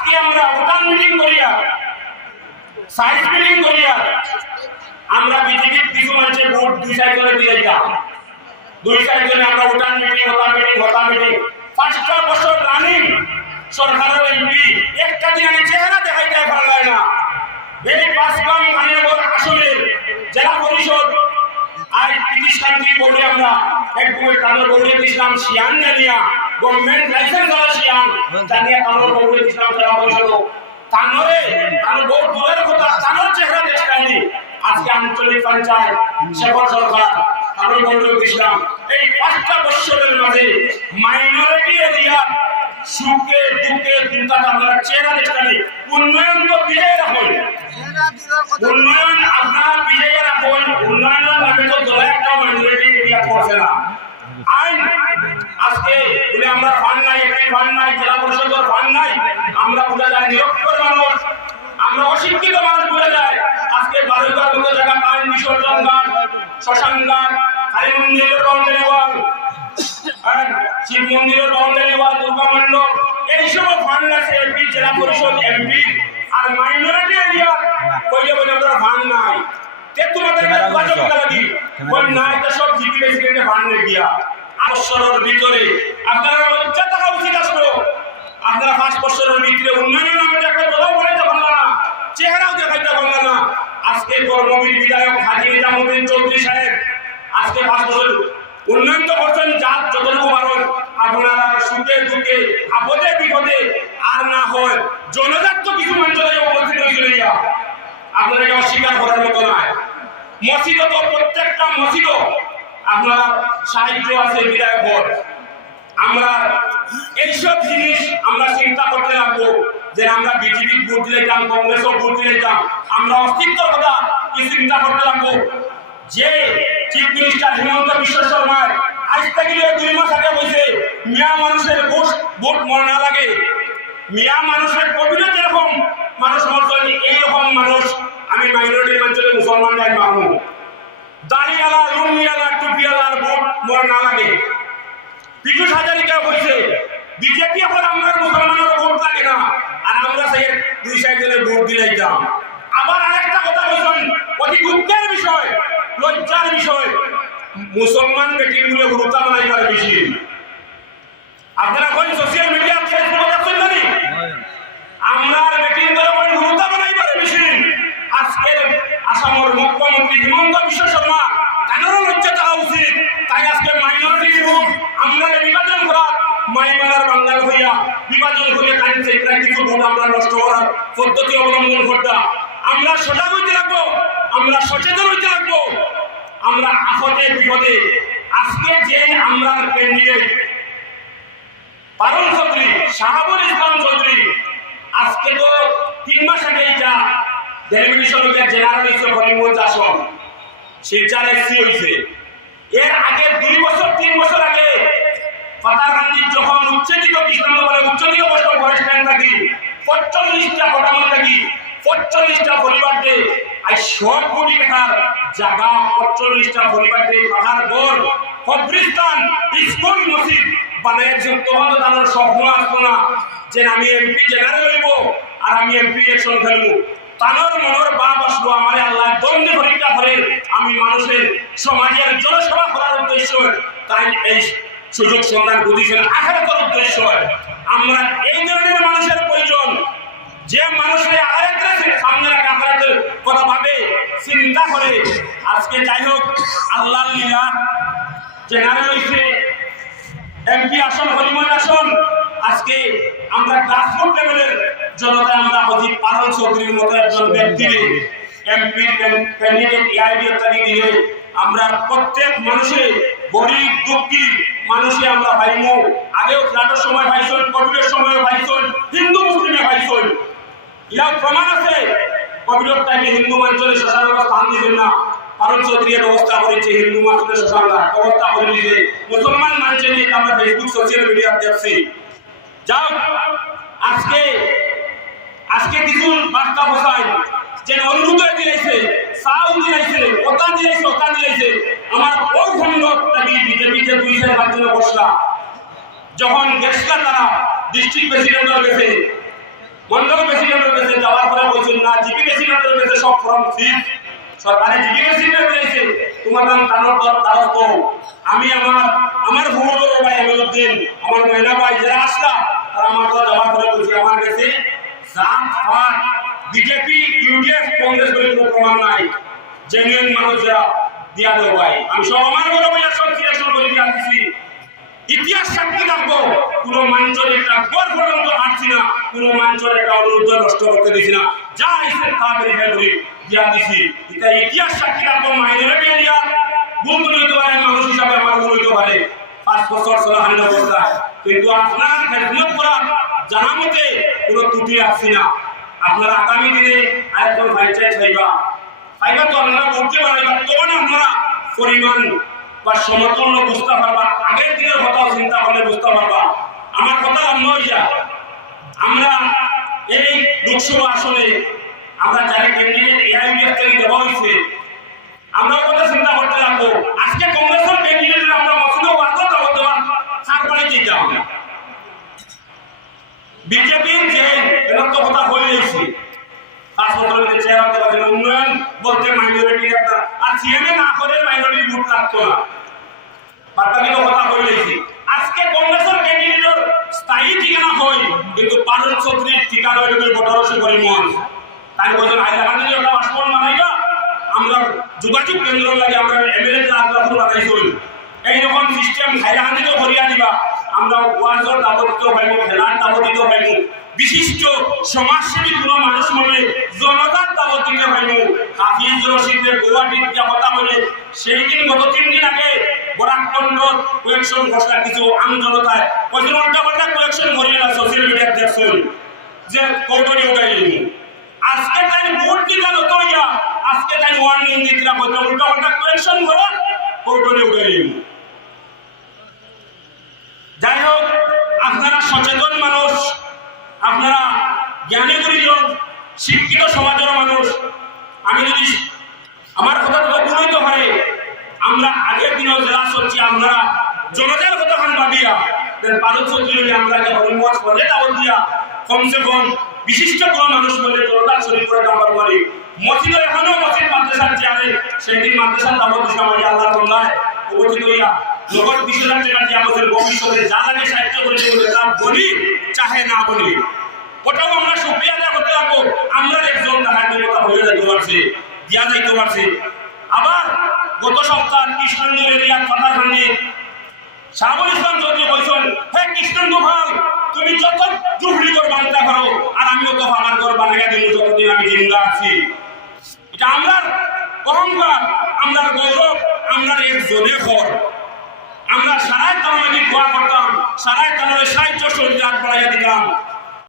আজকে আমরা উঠান মিটিং করিয়া সাইজ মিটিং করিয়া, আমরা বিজেপির কিছু মানুষের ভোট দুই করে দিয়ে দিতাম। দুই করে আমরা উঠান মিটিং হতা মিটিং হতা মিটিং। পাঁচটা বছর রানিং সরকারের এমপি একটা দিন আমি চেহারা দেখাইতে পারলাম না। এই পাঁচগ্রাম খানিনগর আসনের জেলা পরিষদ আর ব্রিটিশ কান্ট্রি বলে আমরা একদমই কানো বলে দিয়েছিলাম, শিয়ান জানিয়া। গভর্নমেন্ট লাইসেন্স শিয়ান জানিয়া কানো বলে দিয়েছিলাম জেলা পরিষদ তানরে তার বহু দূরের কথা তানোর চেহারা দেখায়নি আজকে আঞ্চলিক পঞ্চায়েত, শেখর সরকার আমি বলে দিয়েছিলাম এই পাঁচটা বৎসরের মাঝে মাইনরিটি এরিয়া সুখে, দুঃখে চিন্তাটা আমরা চেহারা দেখানি উন্নয়ন তো বিজয় রাখুন উন্নয়ন আপনারা বিজয় রাখুন উন্নয়নের নামে তো দলে একটা মাইনরিটি এরিয়া করছে না। আইন। আজকে বলে আমরা ফান্ড নাই একটি ফান্ড নাই, জেলা পরিষদের ফান্ড নাই, আমরা বোঝা যায় নিরক্ষর মানুষ, আমরা অশিক্ষিত মানুষ বোঝা যায়। আজকে বারোটার মতো জায়গা আইন বিসর্জন গান শ্মশান গান কালী মন্দিরের বাউন্ডারি শিব মন্দিরের বাউন্ডারি দুর্গা মণ্ডপ এইসব ফান্ড আছে এমপি জেলা পরিষদ এমপি আর মাইনরিটি এরিয়া কইলে বলে আমরা ফান্ড নাই। তে তোমাদের কাছে লাগি? নাই তো সব প্রেসিডেন্টে ফান্ড নিয়ে গিয়া বছরের ভিতরে আপনারা লজ্জা থাকা উচিত আসলো। আপনারা পাঁচ বছরের ভিতরে উন্নয়নের নামে একটা দলও বলাইতে পারল না চেহারাও দেখাইতে পারল না। আজকে কর্মবীর বিধায়ক হাজি নিজামুদ্দিন চৌধুরী সাহেব আজকে পাঁচ বছর উন্নয়ন তো করছেন জাত যতটুকু পারেন আপনারা সুখে দুঃখে আপদে বিপদে আর না হয় জনজাত তো কিছু অঞ্চলে উপস্থিত হয়েছিল আপনাদেরকে অস্বীকার করার মতো নয়। মসজিদও তো প্রত্যেকটা মসজিদও আপনার সাহিত্য আছে ভোট আমরা এইসব জিনিস আমরা চিন্তা করতে লাগবো যে আমরা বিজেপি ভোট দিলাম কংগ্রেসও ভোট দিলাম আমরা অস্তিত্ব কথা কি চিন্তা করতে লাগবো। যে চিফ মিনিস্টার হিমন্ত বিশ্ব শর্মার আজ থেকে দুই মাস আগে বলছে, মিয়া মানুষের ভোট ভোট মনে না লাগে। মিয়া মানুষের কবিরা যেরকম, মানুষ মরছেন এইরকম মানুষ আমি মাইনরিটির মুসলমান যাই মানব দাড়িওয়ালা লুঙ্গিওয়ালা টুপিওয়ালার ভোট মনে না লাগে। পীযুষ হাজারিকা বলছে বিজেপি এখন আমরা মুসলমানের ভোট লাগে না। আর আমরা সেই দুই সাইডে ভোট দিলাইতাম আবার আরেকটা কথা বলছেন অতি দুঃখের বিষয় লজ্জার বিষয়। মুসলমান বেটিরগুলো গুরুত্ব বানাইবার বেশি। আপনারা কোন সোশ্যাল মিডিয়া ফেসবুক আছেন জানি আমরা বেটিরগুলো কোন গুরুত্ব বানাইবার বেশি। আজকের আসামের মুখ্যমন্ত্রী হিমন্ত বিশ্ব শর্মা তাদেরও লজ্জা থাকা উচিত। তাই আজকে মাইনরিটি গ্রুপ আমরা বিভাজন করা মাইমালার বাঙ্গাল হইয়া বিভাজন হইয়া তাই সেটা কিছু ভোট আমরা নষ্ট করার পদ্ধতি অবলম্বন করতা। আমরা সজাগ হইতে লাগবো আমরা সচেতন হইতে লাগবো আমরা আপদে বিপদে, আজকে যে আমরা ক্যান্ডিডেট পারুল চৌধুরী, শাহাবুল ইসলাম চৌধুরী, আজকে তো তিন মাস আগে এটা ডেলিমিনেশন জেনারেল হিসেবে করিমগঞ্জ আসন শিলচার এসসি হয়েছে এর আগে দুই বছর, তিন বছর আগে ফাতার গান্ধী যখন উচ্ছেদিত কৃষ্ণনগর বলে উচ্ছেদিত বছর ল্যান্ড থাকি, পঁয়তাল্লিশটা ঘটনা থাকি, পঁয়তাল্লিশটা পরিবারকে আই সব কোটি টাকার জায়গা পঁয়তাল্লিশটা পরিবারকে পাহাড় বল কবরিস্তান স্কুল মসজিদ বানায় একজন তখন তাদের স্বপ্ন আসব না যে আমি এমপি জেনারেল হইব আর আমি এমপি ইলেকশন খেলব। তানোর মনোর বাপ আসব আমার আল্লাহ দ্বন্দ্বে পরীক্ষা করে আমি মানুষের সমাজের জনসভা করার উদ্দেশ্য। তাই এই সুযোগ সন্ধান বুঝিয়েছেন আঘাতের উদ্দেশ্য। আমরা এই ধরনের মানুষের প্রয়োজন। যে মানুষের আঘাতের সামনে রাখা আঘাতের কথা ভাবে, চিন্তা করে। আজকে যাই হোক আল্লাহ লীলা। জেনারেল হয়েছে এমপি আসন হরিমন আসন আজকে আমরা গ্রাসরুট লেভেলের জনতা আমরা অজিত পারল চৌধুরীর মতো একজন ব্যক্তিকে এমপি ক্যান্ডিডেট এআইডি ইত্যাদি দিয়ে আমরা প্রত্যেক মানুষের গরিব, দুঃখী মানুষে আমরা পাইমু আগেও ফ্ল্যাটের সময় পাইছেন কোভিডের সময় পাইছেন হিন্দু, মুসলিমে পাইছেন ইয়ার প্রমাণ আছে, কোভিডের টাইমে হিন্দু অঞ্চলে শ্মশানের স্থান দিবেন না। পারুল চৌধুরী ব্যবস্থা করেছে, হিন্দু মাত্রে শ্মশানরা ব্যবস্থা করে দিয়েছে। মুসলমান মানুষে নিয়ে আমরা ফেসবুক সোশ্যাল মিডিয়া দেখছি। যাও, আজকে আজকে কিছু বার্তা বসাই। যে অনুরোধ দিয়েছে চাও দিয়েছে, ওটা দিয়েছে ওটা দিয়েছে। আমার ওই সংযোগ তাকে দুই হাজার পাঁচজনে বসলা যখন গেছিলা তারা ডিস্ট্রিক্ট প্রেসিডেন্টের কাছে মন্ডল প্রেসিডেন্টের কাছে যাওয়ার পরে বলছেন, না জিপি প্রেসিডেন্টের কাছে সব ফর্ম ফিল সরকারি সিটে দিয়েছে তোমার নাম তানোর দ্বারস্থ আমি আমার আমার ভুল ভাই আমিরুদ্দিন আমার মহিলা ভাই যারা আসলা, তারা আমার তো জমা করে বলছি, আমার কাছে বিজেপি, ইউডিএফ, কংগ্রেস বলে কোনো প্রমাণ নাই। জেনুইন মানুষরা দিয়া দেবো ভাই। আমি সব আমার বড় ভাই সব সিলেকশন করে দিয়া দিছি। ইতিহাস সাক্ষী রাখব। কোন মানুষের একটা গড় পর্যন্ত হাঁটছি না। কোন মানুষের একটা অনুরোধ নষ্ট করতে দিছি না। যা ইসে তা ভেরিফাই করি দিছি এটা ইতিহাস সাক্ষী রাখব মাইনরিটি এরিয়া ভুল হইতে পারে, মানুষ হিসাবে আমার ভুল হইতে পারে। পাঁচ বছর চলাহানি অবস্থায়। কিন্তু আপনার খেদমত করার জানা মতে কোনো ত্রুটি রাখছি না। আপনারা আগামী দিনে আরেকজন পঞ্চায়েত হইবা ফাইবা তো আপনারা করতে পারবেন তখন আপনারা পরিমাণ বা সমতুল্য বুঝতে পারবা, আগের দিনের কথা চিন্তা করলে বুঝতে পারবা। আমার কথা অন্য যা। আমরা এই লোকসভা আসনে আমরা যারা ক্যান্ডিডেট এআইডিএফ থেকে দেওয়া হয়েছে। আমরা কথা চিন্তা করতে লাগবো। আজকে কংগ্রেসের ক্যান্ডিডেট আমরা ওয়াদা দেবো দেওয়া সার পানি দিতাম বিজেপির যে তো কথা হয়ে গেছে হাসপাতালের চেয়ার হতে পারে উন্নয়ন বলতে মাইনরিটি একটা আর সিএমএ না করে মাইনরিটি ভোট লাগতো না। বাকি তো কথা হয়ে গেছে আজকে কংগ্রেসের ক্যান্ডিডেটের স্থায়ী ঠিকানা হয়, কিন্তু পারুল চৌধুরীর ঠিকানা হইল বটরসে করিমন তাই বলছেন হাইলাকান্দি একটা বাসভবন বানাইবা। আমরা যোগাযোগ কেন্দ্র লাগে আমরা এমএলএ লাখ লাখ বানাইছি এইরকম সিস্টেম হাইলাকান্দিতেও করিয়া দিবা। আমরা ওয়ার্ডর দাবতিত হইব খেলার দাবতিত হইব বিশিষ্ট সমাজসেবী কোনো মানুষ মনে জনতার দাবত দিতে হইব হাফিজ রশিদের গুয়াহাটির যে কথা বলে সেই দিন গত তিন দিন আগে বরাকণ্ড কোয়েকশন ঘোষণা কিছু আম জনতায়। কয়েকজন উল্টা পাল্টা কোয়েকশন করিয়ে না সোশ্যাল মিডিয়ার দেখছেন যে কৌটরি উঠাইলি আজকে তাই ভোট দিতে হতো ইয়া আজকে তাই ওয়ার্নিং না বলতে উল্টা পাল্টা কোয়েকশন করে কৌটরি উঠাইলি যাই হোক, আপনারা সচেতন মানুষ, আপনারা জ্ঞানী গুণীজন, শিক্ষিত সমাজের মানুষ। আমি যদি আমার কথা তো ভুল হইতে পারে আমরা আগের দিনও জেলা চলছি আমরা জনতার কথা খান ভাবিয়া ভারত চৌধুরী আমরা করে দিয়া কমসে কম বিশিষ্ট কোনো মানুষ বলে জনতার শরীর করে পারি মসজিদ এখনও মসজিদ মাদ্রাসার চেয়ারে সেদিন মাদ্রাসার দাবত আমার আল্লাহ রল্লায় অবস্থিত হইয়া নগদ বিশ হাজার টাকা দিয়ে আমাদের ভবিষ্যতে যা লাগে সাহায্য করে দেবে তা বলি চাহে না বলি। ওটাও আমরা সুপ্রিয়া আদায় করতে লাগবো আমরা একজন টাকা কথা হয়ে যেতে পারছে, দিয়া যাইতে পারছে। আবার গত সপ্তাহ কৃষ্ণেন্দু এরিয়ার কথা শুনে শাহুল ইসলাম যদি বলছেন, হে কৃষ্ণেন্দু ভাই, তুমি যত জুহরি করে বানতে তো আমার ঘর বানাইয়া দিব আমি জিন্দা আছি। এটা আমরা অহংকার আমরা গৌরব, আমরার একজনে ঘর। আমরা সারাই তার দোয়া করতাম, সারাই তার সাহায্য শরীর বাড়াইয়া দিতাম।